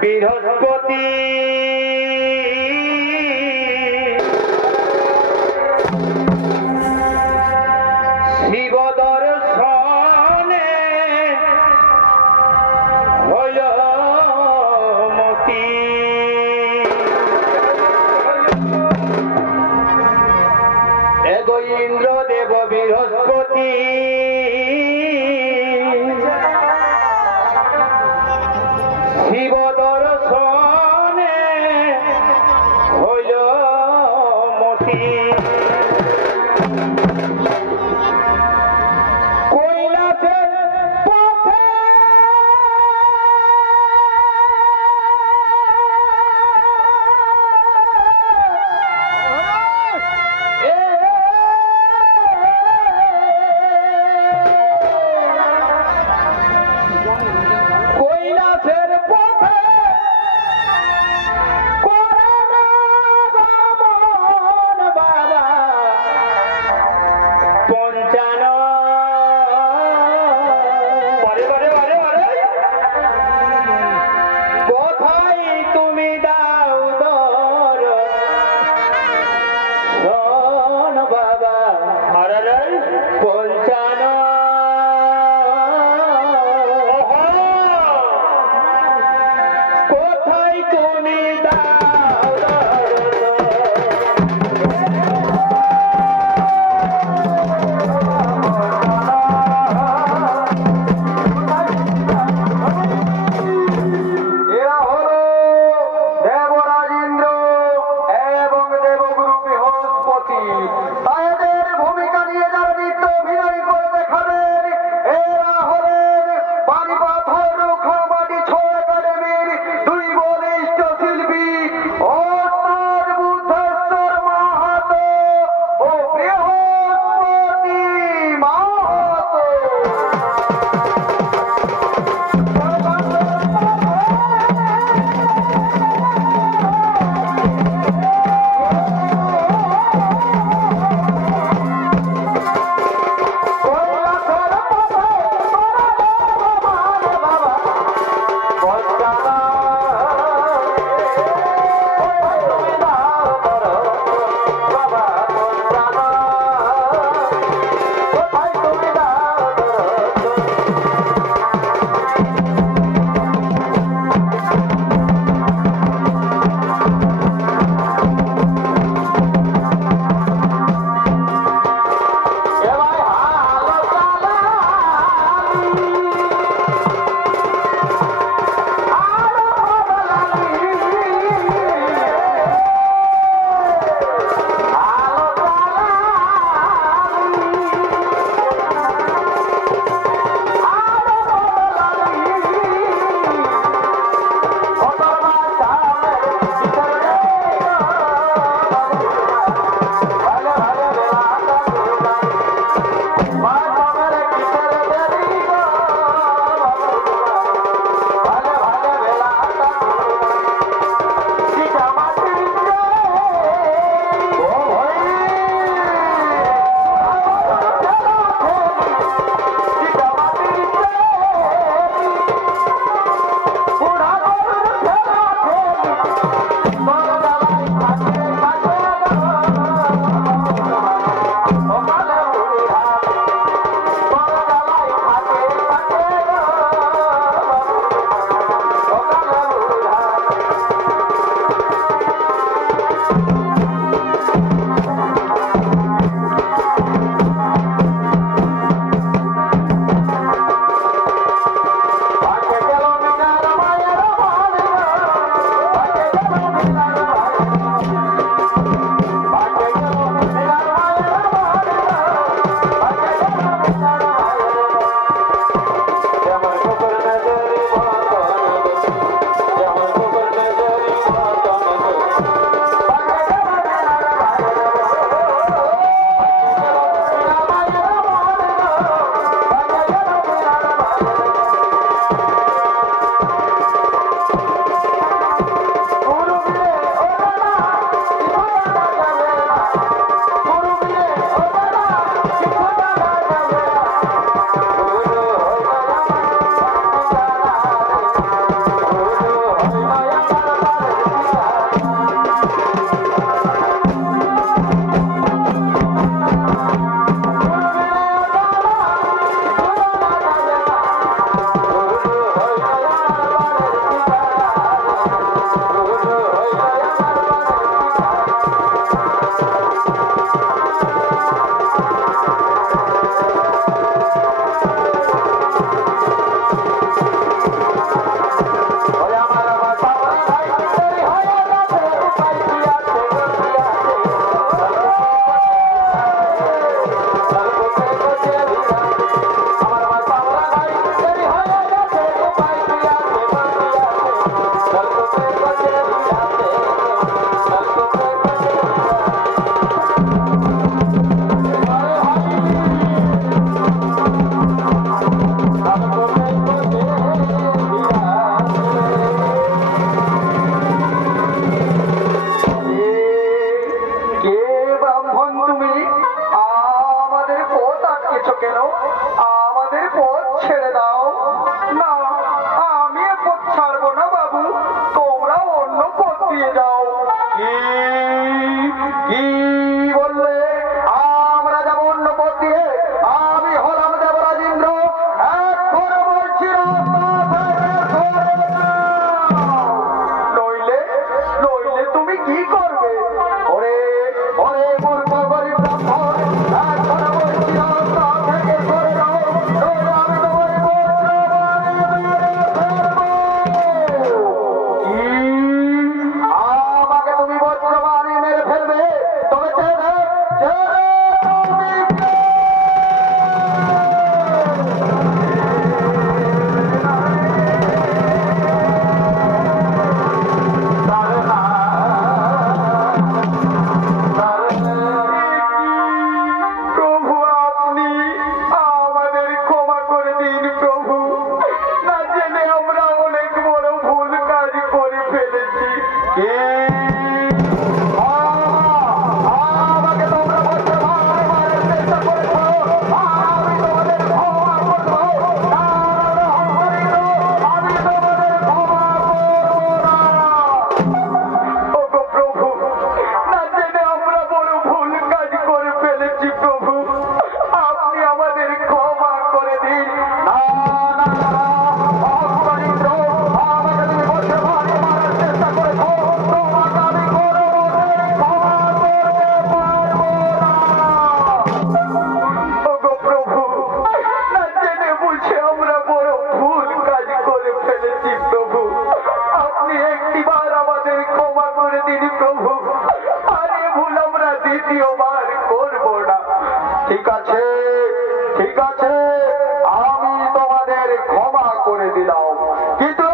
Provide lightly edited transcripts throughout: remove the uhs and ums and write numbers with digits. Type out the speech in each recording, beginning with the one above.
বৃহস্পতি শিব দর্শনে হয়মতি এগো ইন্দ্রদেব বৃহস্পতি শিব দর্শনে ক্ষমা করে দিলাম, কিন্তু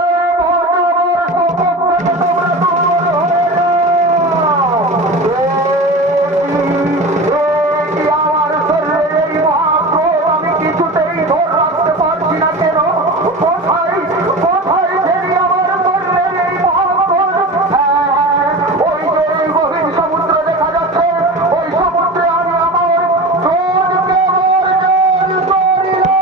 আমি কিছুতেই ধরে রাখতে পারছি না। কেন কোথায় কোথায় ফেরি আমার মরলেন এই মহাক্রোধ? ওই যে এই গভীর সমুদ্র দেখা যাচ্ছে, ওই সমুদ্রে আমি আমার ক্রোধকে অর্জন করিলাম।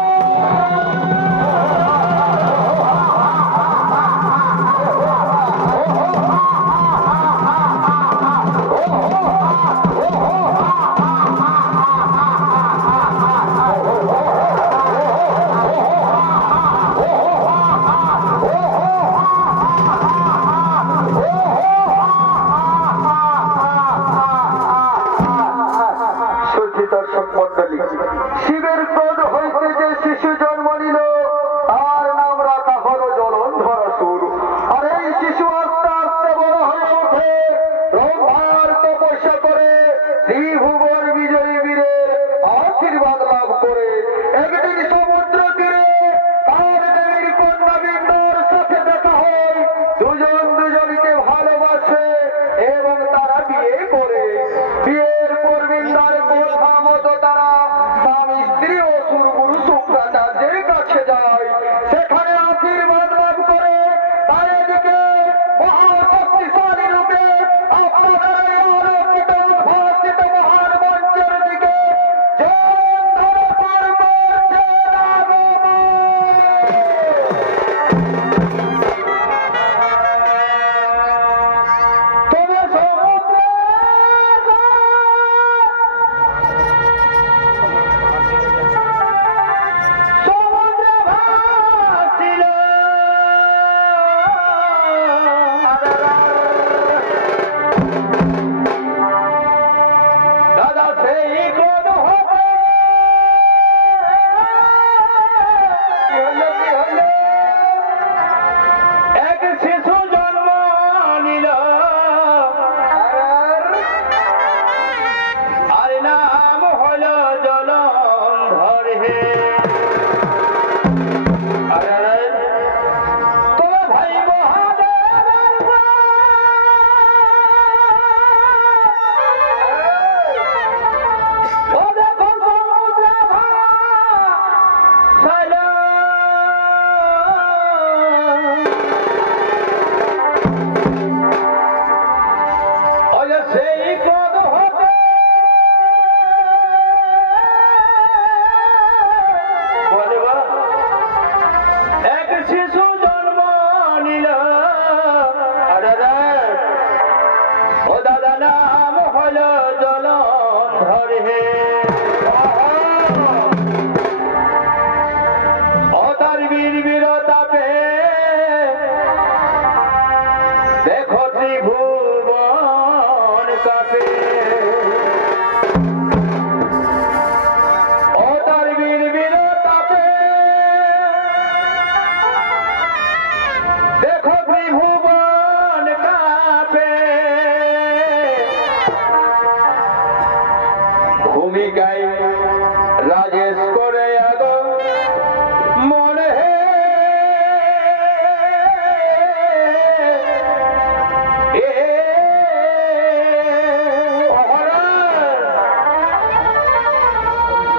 সুধী দর্শক মন্ডলী, শিবের ক্রোধ হইতে যে শিশু জন্ম নিল তার নাম রাখা হলো জলন্ধরাসুর। আর এই শিশু আস্তে আস্তে বড় হয়ে ওঠে, ব্রহ্মার তপস্যা করে ত্রিভুবন বিজয়ী বীরের আশীর্বাদ লাভ করে একদিন সমুদ্র তীরে তার দেবীর কন্যা বিন্দার সাথে দেখা হয়। দুজন দুজনকে ভালোবাসে এবং তারা বিয়ে করে। বিয়ের পর বিন্দার কথা মতো তারা স্বামী স্ত্রী ও গুরু শুক্রাচার্যের কাছে যায়। সেখানে আশীর্বাদ লাভ করে তার এদিকে মহাশক্তিশালী রূপে আপনাদের এই আলোকিত উদ্ভাসিত মহান মঞ্চের দিকে জলন্ধর করছে নাগময়। তবে সমুদ্রে ভাসিল দাদা সেই ক্রোধ হবে এক শিশু জন্ম নিল, আর নাম হল জলন্ধর হে। তবে ভাই মহাদেবের ও দেখো সমুদ্রে ভাসিল। ওই যে সেই ক্রোধ হতে বলে বা এক শিশু জন্ম নিল, ও দাদা নাম হল জলন্ধর হে। ও তার বীর বীরতা পে দেখো ত্রিভুবন কাপে। ও তার বীর বীরতা পে দেখো ত্রিভুবন কাপে। ভূমিকায় রাজেশ করে আগো মনে হে। এ অহরা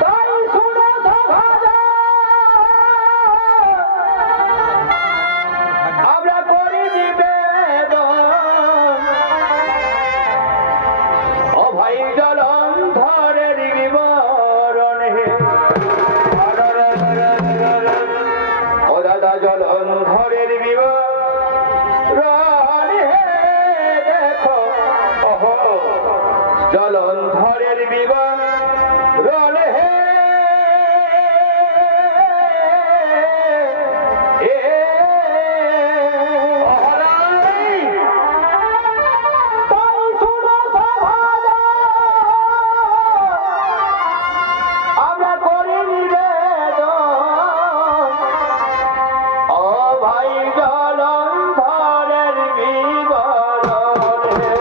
তাই শুনো সভাজা, আমরা করি নিবেদন। ও ভাই জলন্ধরের বিবরণ হে। ও দাদা জলন্ধরের বিবরণ হে। দেখো ওহো জলন্ধরের বিবরণ হে। এ অহলাই তাই শুনো সভাজা, আমরা করি নিবেদন। ও ভাই জলন্ধরের বিবরণ হে।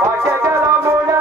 বাসে গেল মনে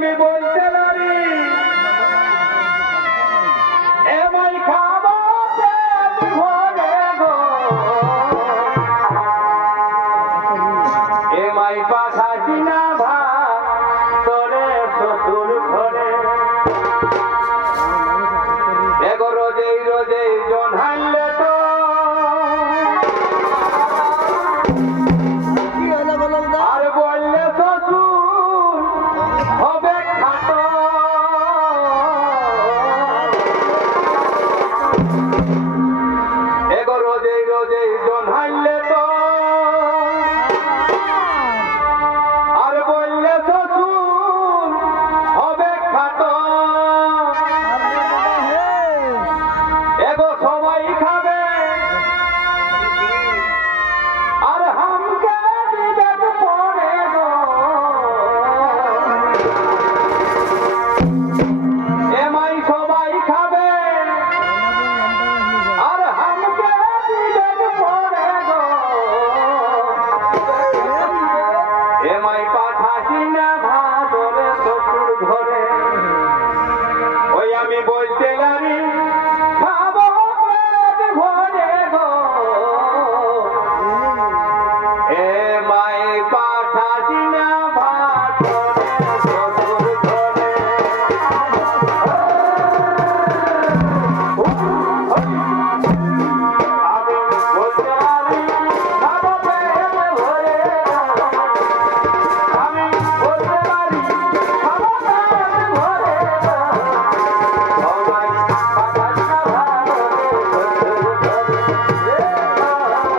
আমি বলতে পারি এমাই খাবো পেট ভরে গো এমাই পাঠাছি না ভাত তোরে শ্বশুর ঘরে এগো রোজেই রোজেই জন হাইলে তো আর বললে শ্বশুর হবে খাটো এগো রোজেই রোজেই জন হাইলে তো আর বললে শ্বশুর হবে খাটো এগো সবাই খাবে আর হামকে দিবে পরে গো এমাই সবাই খাবে আর হামকে দিবে পরে গো এমাই পাঠাছি না ভাদরে শ্বশুর ঘরে ওই আমি বলতে পারি খাবো পেট ভরে গো এমাই পাঠাছি না ভাদরে শ্বশুর ঘরে আমি বলতে পারি খাবো পেট ভরে গো আমি বলতে পারি খাবো পেট ভরে গো সবাই পাঠাছি না ভাদরে শ্বশুর ঘরে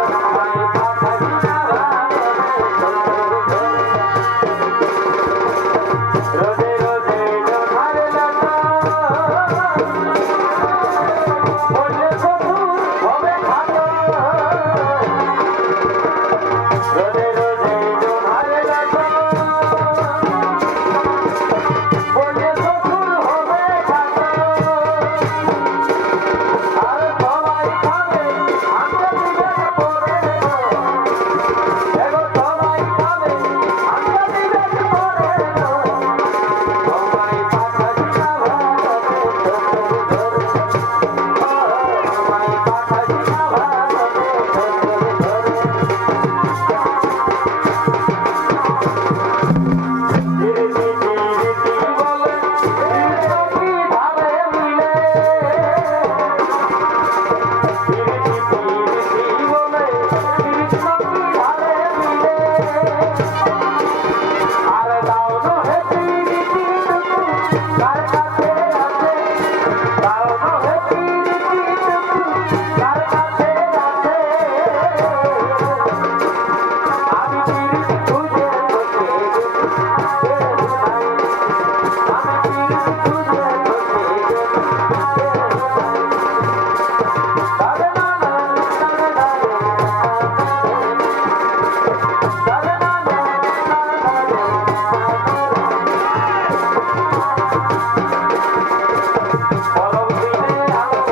সবাই পাঠাছি না ভাদরে শ্বশুর ঘরে রোজে রোজে জোনারে লাগা বললে শ্বশুর হবে খাটো রোজে রোজে জোনারে লাগা বললে শ্বশুর হবে খাটো আর সবাই খাবে আমরা দিবে পরে গো এগো সবাই খাবে আমরা দিবে পরে গো সবাই পাঠাছি না ভাদরে শ্বশুর ঘরে সবাই পাঠাছি না ভাদরে শ্বশুর ঘরে রীতি রীতি বলে রীতি ধারে মিলে রীতি রীতি বলে রীতি ধারে মিলে আর দাও নহে রীতি কার কাছে আছে দাও নহে রীতি কার কাছে আছে আমি রীতি খুঁজে বসে গেছি আমি রীতি খুঁজে বসে গেছি তবে না না তবে না তবে না পরব দিনে আলো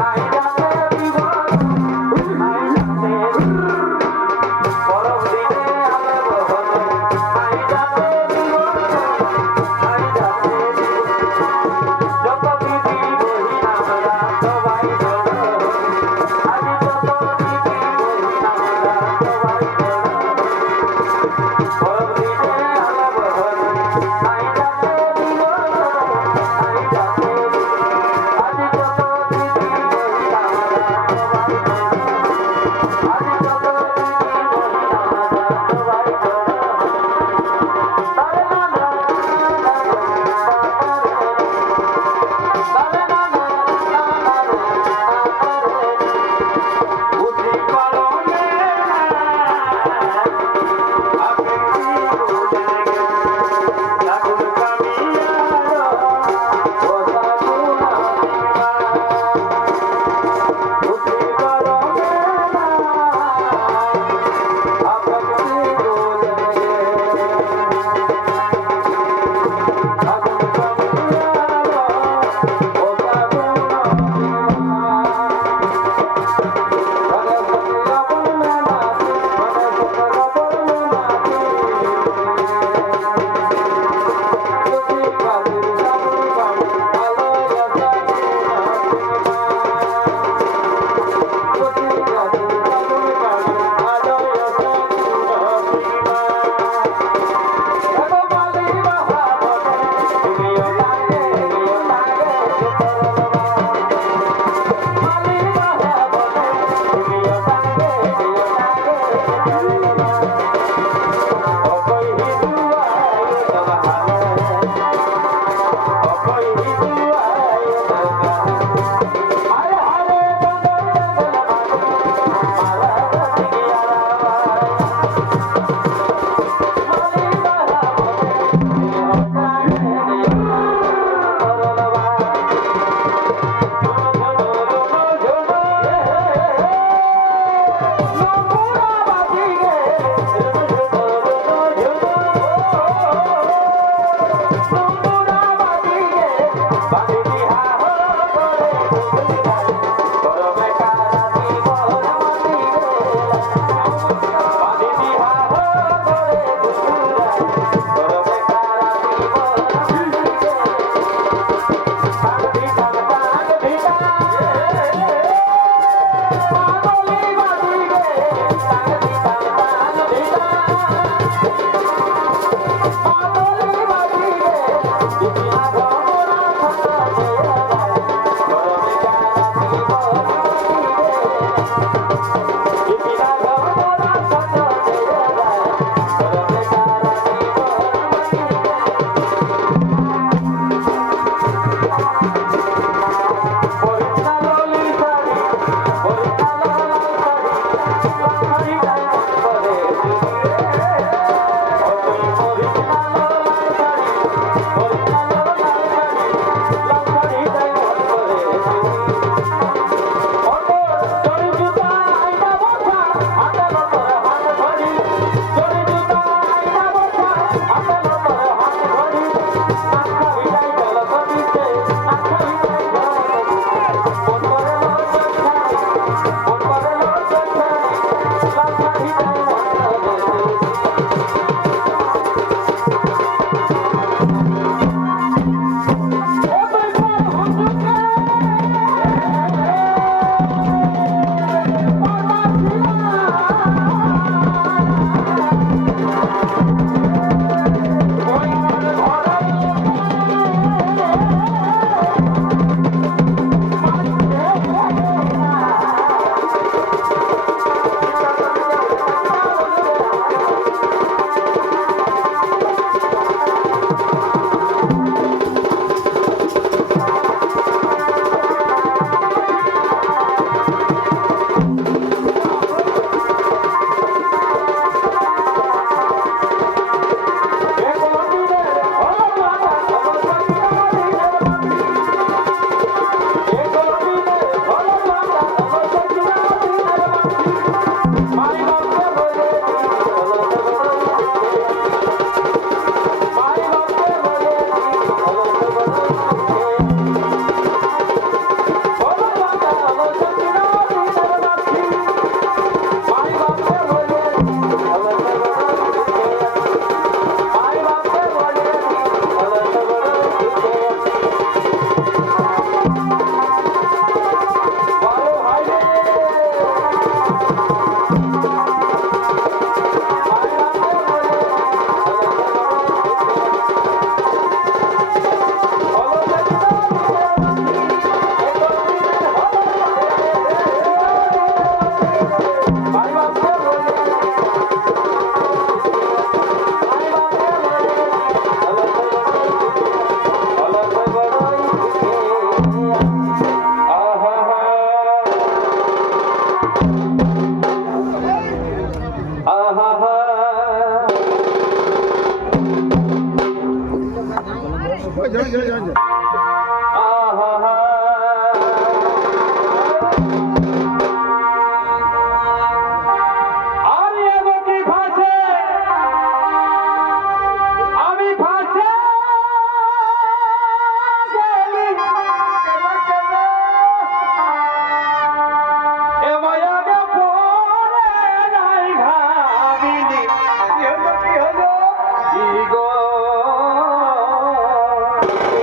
নাই যাতে দিব নাই যাতে পরব দিনে আলো নাই যাতে দিব নাই যাতে যত দিদি বহি আমরা সবাই বড় আজি যত দিদি বহি আমরা সবাই বড় পরব দিনে আলো নাই যাতে দিব নাই যাতে আজি যত দিদি বহি আমরা সবাই বড় আজি যত দিদি বহি আমরা সবাই বড় তারে না না তারে না না বুঝি পারো না আপনি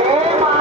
এ মা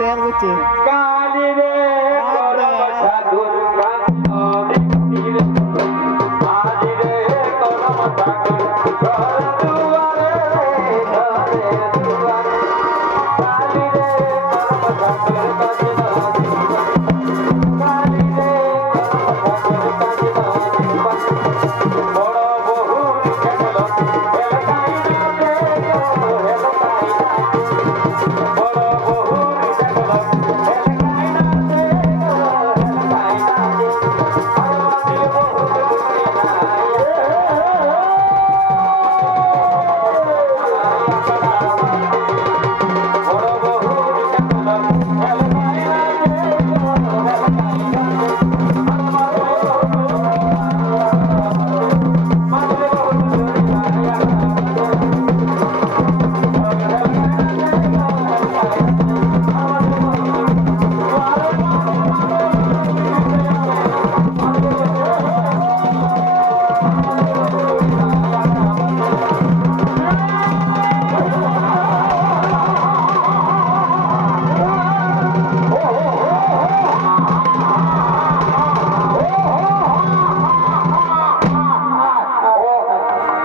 তেল বুঝছে কালী রে করম সাধুর কান্দির আজি রে করম সাধুর ঘর দুয়ারে ঘরে দুয়ারে কালী রে করম সাধুর কালী রে করম সাধুর বড় বহু খেল হেলকাই না দে হেলকাই না বড় বহু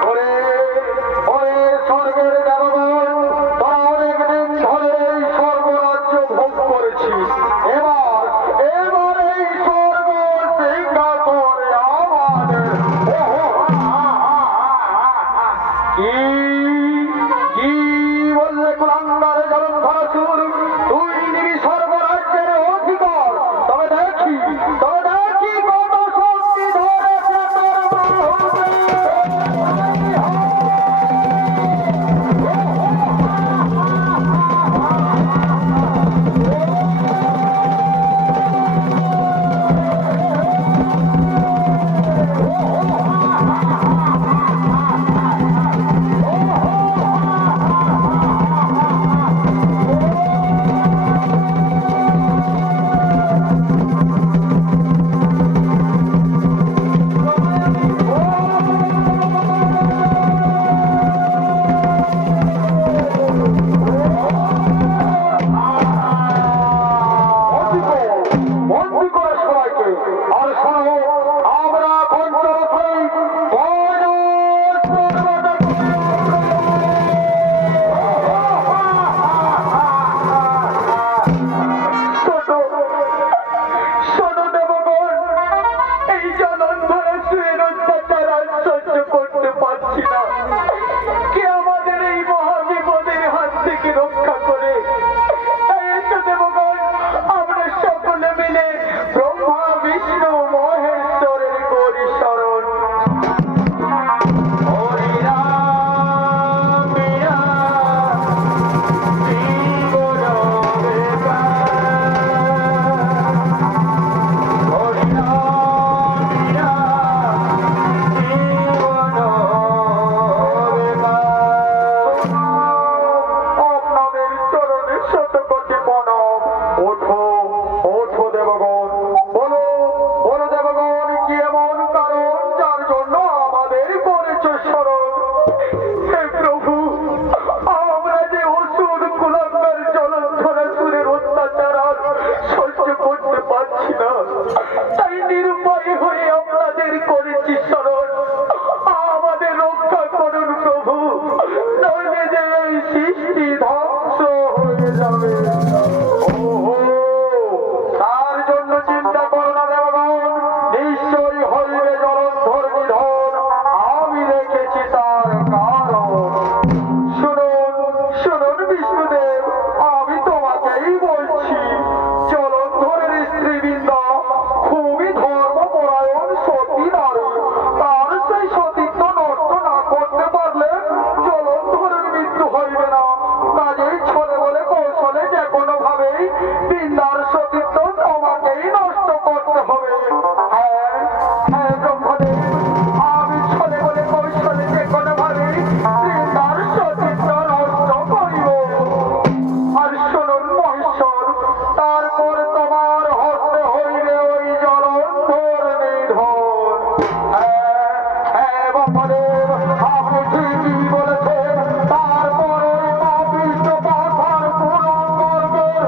ওরে ওরে স্বর্গের দেবগণ তোরা অনেকদিন ধরে এই স্বর্গরাজ্য ভোগ করেছিস এবার এবার এই স্বর্গ শিক্ষা করে আমাদের কি কি বললে কুলাঙ্গার জলন্ধরাসুর তুই নিবি স্বর্গরাজ্যের অধিকার তবে দেখি কত শক্তি ধরেছে তোর বাহুতে। বন্দি করে সবাইকে আর শোনো আমরা পঞ্চরথেই শোনো দেবগণ এই জলন্ধরাসুরের অত্যাচার আর সহ্য করতে পারছি না কে আমাদের এই মহাবিপদের হাত থেকে রক্ষা করে তাই এসো দেবগণ আমরা সকলে মিলে ব্রহ্মা বিষ্ণু মহেশ্বরের গৌরী শরণ হরি রাম শিব রবেকা হরি রাম শিব রবেকা আপনাদের চরণে শতকোটি প্রণাম ওঠো ওঠো দেবগণ বলো বলো দেবগণ কি এমন কারণ যার জন্য আমাদের করেছ স্মরণ হে প্রভু আমরা যে অসুর কুলাঙ্গার জলন্ধরাসুরের অত্যাচার আর সহ্য করতে পারছি না তাই নিরুপায় হয়ে আপনাদের করেছি স্মরণ আমাদের রক্ষা করুন প্রভু নইলে যে এই সৃষ্টি ধ্বংস হয়ে যাবে ওহো তার জন্য চিন্তা করো না দেবগণ নিশ্চয়ই হইবে জলন্ধর নিধন আমি রেখেছি তার কারণ শুনুন শুনুন বিষ্ণুদেব আমি তোমাকেই বলছি জলন্ধরের স্ত্রীবৃন্দা খুবই ধর্মপরায়ণ সতী নারী তার সেই সতীত্ব নষ্ট না করতে পারলে জলন্ধরের মৃত্যু হইবে না কাজেই ছলে বলে কৌশলে যে কোনো ভাবেই বৃন্দার সতীত্ব তোমাকেই নষ্ট করতে হবে হ্যাঁ হ্যাঁ ব্রহ্মদেব আমি ছলে বলে কৌশলে যে কোনো ভাবেই বৃন্দার সতীত্ব নষ্ট করিব আর শুনুন মহেশ্বর তারপর তোমার হস্তে হইবে ওই জলন্ধর নিধন হ্যাঁ ব্রহ্মদেব আপনি ঠিকই বলেছেন তারপর ওই পাপিষ্ঠ পাথার পুরঙ্গর্গের